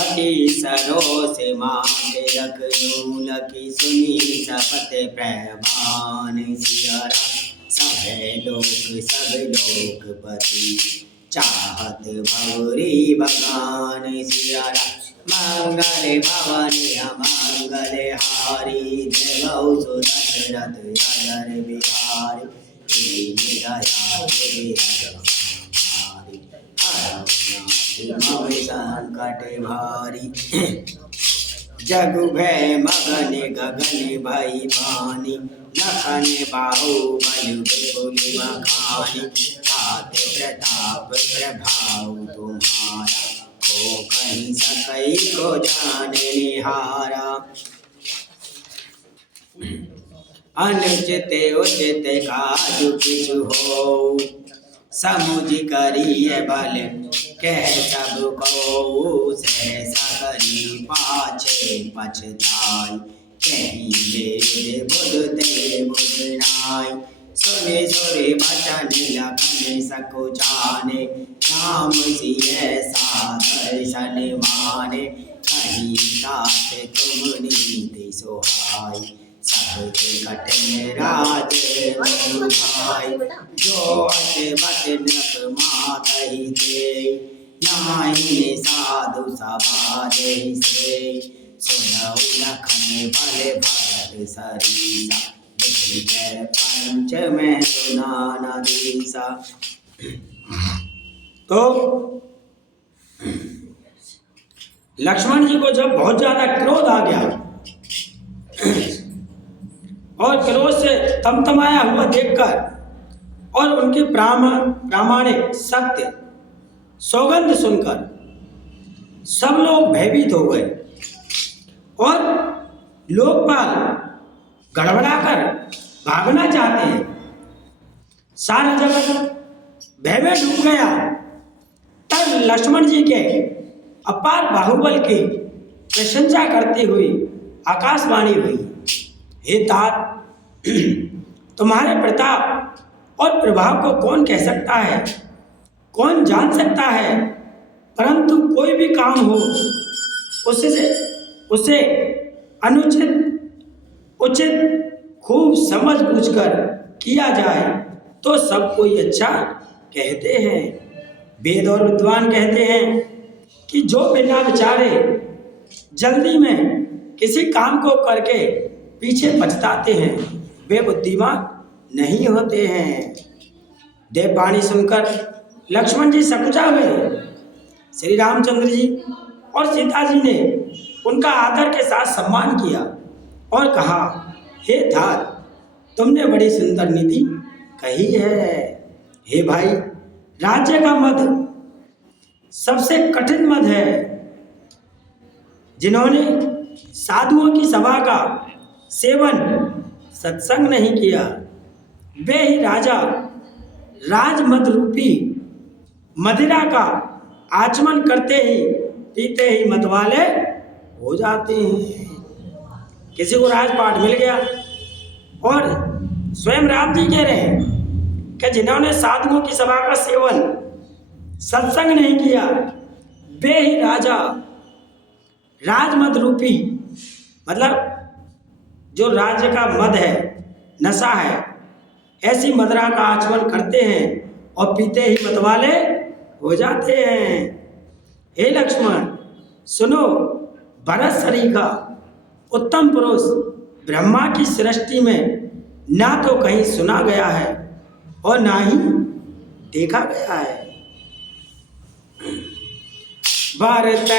अति सरोस माते रखनू लखी सुनी सपत प्रभान सियारा सब लोक पति चाहत भौरी भगवान सियारा मंगल भवन अमंगल हारी देवौ सुदशरथ अजर बिहारी संकट भारी जग भय मगन गगन भई भानी लखन बाहु बल विपुल बखानी हाथ प्रताप प्रभाव तुम्हारा को कहीं सकई को जान निहारा अनुचित उचित काजु किछु हो समुझ करिए बल कह सब को सहसा करी पाछे पछताई कहीं ले बुध ते बुध नाई सुने सुरे बचन लखन सको जाने राम सिय सादर सन माने कहीं तात तुम नीति सोहाई सब कटन राज भाई जो बत नप मातहि दे नाहि साधु सभा से सुनौ लखन भले भरत सरीसा पंच में सुनाना दीसा। तो लक्ष्मण जी को जब बहुत ज्यादा क्रोध आ गया और क्रोध से तमतमाया हुआ देखकर और उनके प्रामाणिक सत्य सौगंध सुनकर सब लोग भयभीत हो गए और लोकपाल गड़बड़ाकर भागना चाहते हैं। सारा जगत भय में डूब गया। तब लक्ष्मण जी के अपार बाहुबल की प्रशंसा करती हुई आकाशवाणी हुई, हे तात, तुम्हारे प्रताप और प्रभाव को कौन कह सकता है, कौन जान सकता है, परंतु कोई भी काम हो उसे अनुचित उचित खूब समझ बूझकर किया जाए तो सब कोई अच्छा कहते हैं। वेद और विद्वान कहते हैं कि जो बिना विचारे जल्दी में किसी काम को करके पीछे पछताते हैं वे बुद्धिमान नहीं होते हैं। देववाणी सुनकर लक्ष्मण जी सकुचा हुए। श्री रामचंद्र जी और सीता जी ने उनका आदर के साथ सम्मान किया और कहा, हे तात, तुमने बड़ी सुंदर नीति कही है। हे भाई, राज्य का मद सबसे कठिन मद है। जिन्होंने साधुओं की सभा का सेवन सत्संग नहीं किया वे ही राजा राजमद रूपी मदिरा का आचमन करते ही पीते ही मतवाले हो जाते हैं। किसी को राजपाट मिल गया और स्वयं राम जी कह रहे हैं कि जिन्होंने साधुओं की सभा का सेवन सत्संग नहीं किया वे ही राजा राजमद रूपी, मतलब जो राज्य का मद है, नशा है, ऐसी मदिरा का आचमन करते हैं और पीते ही मतवाले हो जाते हैं। हे लक्ष्मण, सुनो, भरत सरीखा उत्तम पुरुष ब्रह्मा की सृष्टि में ना तो कहीं सुना गया है और ना ही देखा गया है। भरत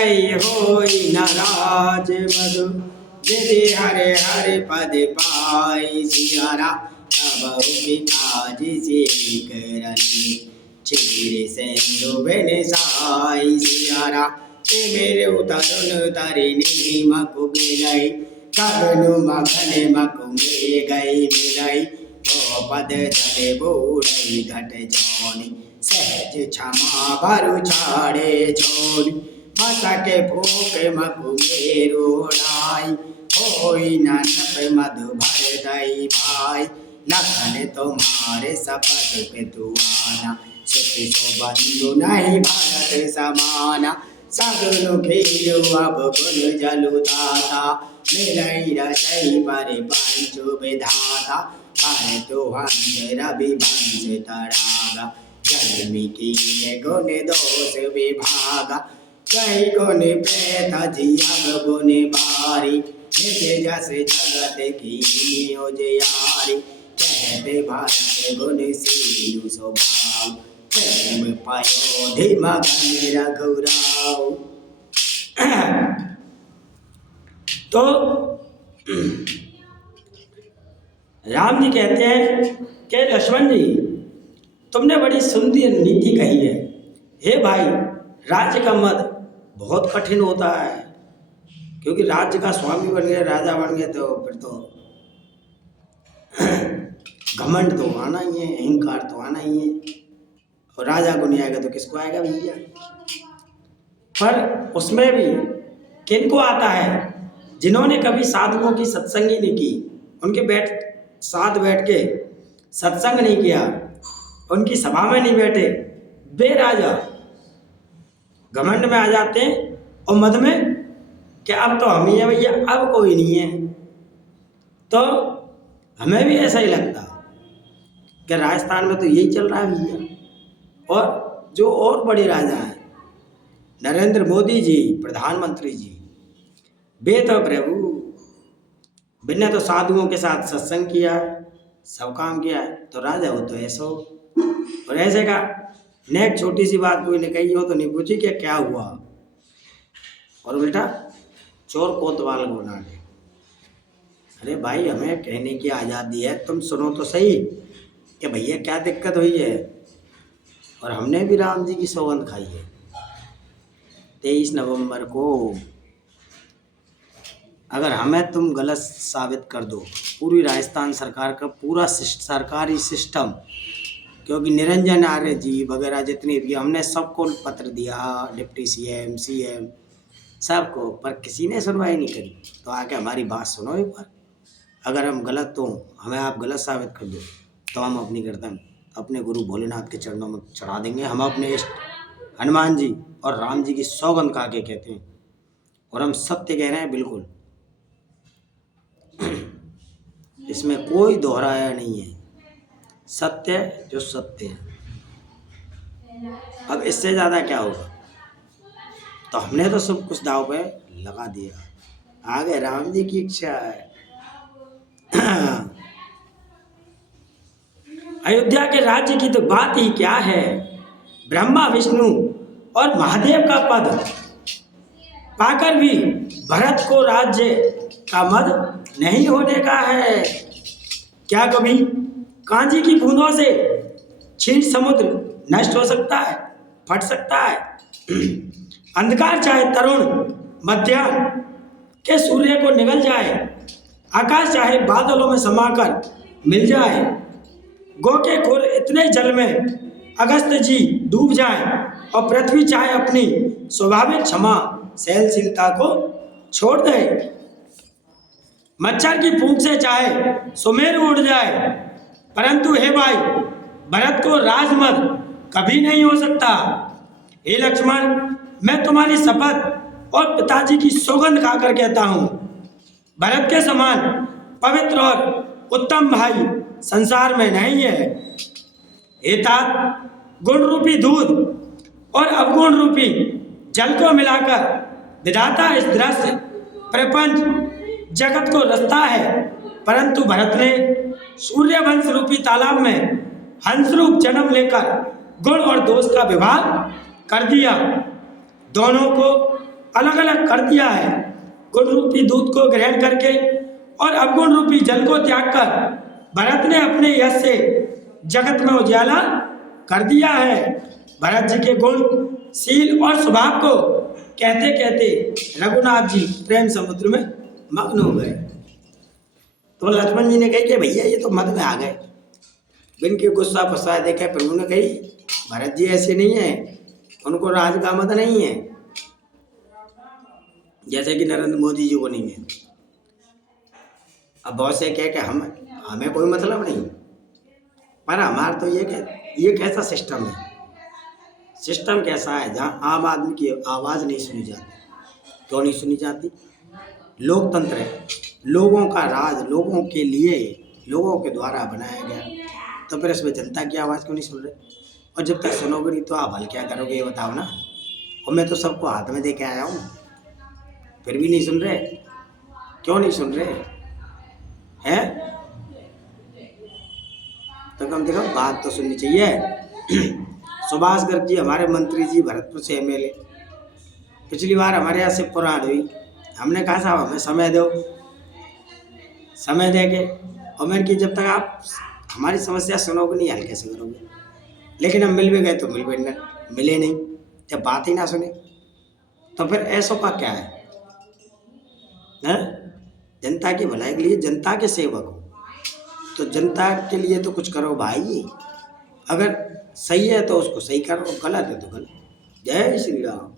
होई नाराज मधु यदि हरे हरे पद पाई सियारा तब काज से करनी चिर सिंधु बिन साई सियारा मेरे उतरुन तरिणी मकु गिरई गगनु मगन मकु में गई मिलई तो पद चले बूढ़ई घट जोनी सहज क्षमा भरु छाड़े छोड़ी मसके फूक मकु मेरो राई होई ननप मधु भर दई भाई लखन तुम्हारे सपथ पे दुआना सुखी सो बंधु नहीं भरत समाना साधुनु खेलु अब गुण जलुदाता मिलई रचई पर पंचु विधाता पर तो हंस रवि वंश तरागा जन्मी की गुण दोष विभागा कई गुण प्रेत जियब गुण बारी नित्य जस जगत की नियोजयारी कहते भारत गुण सीलु स्वभाव प्रेम पायो धीमा रघुराव। तो राम जी कहते हैं कि लक्ष्मण जी तुमने बड़ी सुंदर नीति कही है। हे भाई, राज्य का मद बहुत कठिन होता है, क्योंकि राज्य का स्वामी बन गए, राजा बन गए तो फिर तो घमंड तो आना ही है, अहंकार तो आना ही है, और राजा को नहीं आएगा तो किसको आएगा भैया। पर उसमें भी किनको आता है? जिन्होंने कभी साधुओं की सत्संगी नहीं की, उनके साथ बैठ के सत्संग नहीं किया, उनकी सभा में नहीं बैठे, वे राजा घमंड में आ जाते हैं और मद में कि अब तो हम ही हैं भैया, अब कोई नहीं है। तो हमें भी ऐसा ही लगता कि राजस्थान में तो यही चल रहा है भैया। और जो और बड़े राजा हैं, नरेंद्र मोदी जी प्रधानमंत्री जी, वे तो प्रभु बिना तो साधुओं के साथ सत्संग किया, सब काम किया, तो राजा हो तो ऐसा हो। और ऐसे का नेक छोटी सी बात कोई ने कही हो तो नहीं पूछी कि क्या हुआ, और उल्टा चोर कोतवाल को डांटे। अरे भाई, हमें कहने की आज़ादी है, तुम सुनो तो सही कि भैया क्या दिक्कत हुई है। और हमने भी राम जी की सौगंध खाई है 23 नवंबर को। अगर हमें तुम गलत साबित कर दो, पूरी राजस्थान सरकार का पूरा सरकारी सिस्टम, क्योंकि निरंजन आर्य जी वगैरह जितने भी, हमने सबको पत्र दिया, डिप्टी सीएम सीएम सबको, पर किसी ने सुनवाई नहीं करी। तो आके हमारी बात सुनो एक बार। अगर हम गलत तो हमें आप गलत साबित कर दो तो हम अपनी गर्दन अपने गुरु भोलेनाथ के चरणों में चढ़ा देंगे। हम अपने इष्ट हनुमान जी और राम जी की सौगंध खा के कहते हैं, और हम सत्य कह रहे हैं बिल्कुल, इसमें कोई दोहराया नहीं है। सत्य जो सत्य है। अब इससे ज़्यादा क्या होगा? तो हमने तो सब कुछ दाव पे लगा दिया, आगे राम जी की इच्छा है। अयोध्या के राज्य की तो बात ही क्या है। ब्रह्मा विष्णु और महादेव का पद पाकर भी भरत को राज्य का मद नहीं होने का है। क्या कभी कांजी की बूंदों से क्षीर समुद्र नष्ट हो सकता है, फट सकता है? अंधकार चाहे तरुण मध्याह्न के सूर्य को निगल जाए, आकाश चाहे बादलों में समाकर मिल जाए, गो के खोर इतने जल में अगस्त जी डूब जाए, और पृथ्वी चाहे अपनी स्वाभाविक क्षमा सहनशीलता को छोड़ दे, मच्छर की फूंक से चाहे सुमेरु उड़ जाए, परंतु हे भाई, भरत को राजमद कभी नहीं हो सकता। हे लक्ष्मण, मैं तुम्हारी शपथ और पिताजी की सौगंध खाकर कहता हूँ, भरत के समान पवित्र और उत्तम भाई संसार में नहीं है। हे तात, गुण रूपी दूध और अवगुण रूपी जल को मिलाकर विधाता इस दृश्य प्रपंच जगत को रचता है, परंतु भरत ने सूर्यवंश रूपी तालाब में हंस रूप जन्म लेकर गुण और दोष का विभाग कर दिया, दोनों को अलग अलग कर दिया है। गुण रूपी दूध को ग्रहण करके और अवगुण रूपी जल को त्याग कर भरत ने अपने यश से जगत में उजाला कर दिया है। भरत जी के गुण, शील और स्वभाव को कहते कहते रघुनाथ जी प्रेम समुद्र में मग्न हो गए। तो लक्ष्मण जी ने कही कि भैया ये तो मद में आ गए। इनके गुस्सा फुस्सा देखे प्रभु ने कही, भरत जी ऐसे नहीं है, उनको राज का मद नहीं है, जैसे कि नरेंद्र मोदी जी को नहीं है। अब बहुत से कह के हमें कोई मतलब नहीं, पर हमारा तो ये कैसा सिस्टम है, सिस्टम कैसा है जहाँ आम आदमी की आवाज़ नहीं सुनी जाती? क्यों नहीं सुनी जाती? लोकतंत्र है, लोगों का राज, लोगों के लिए, लोगों के द्वारा बनाया गया, तो फिर इसमें जनता की आवाज़ क्यों नहीं सुन रहे? और जब तक सुनोगे नहीं तो आप हल क्या करोगे ये बताओ ना। और मैं तो सबको हाथ में दे के आया हूँ, फिर भी नहीं सुन रहे। क्यों नहीं सुन रहे हैं? तो कम से कम बात तो सुननी चाहिए। सुभाष गर्ग जी हमारे मंत्री जी, भरतपुर से एमएलए, पिछली बार हमारे यहाँ से पुराण हुई, हमने कहा साहब हमें समय दो, समय देके, और मैंने कि जब तक आप हमारी समस्या सुनोगे नहीं हल कैसे करोगे? लेकिन हम मिल भी गए तो मिले नहीं, जब बात ही ना सुने तो फिर ऐसों का क्या है? जनता की भलाई के लिए जनता के सेवक हो तो जनता के लिए तो कुछ करो भाई। अगर सही है तो उसको सही करो, गलत है तो गलत। जय श्री राम।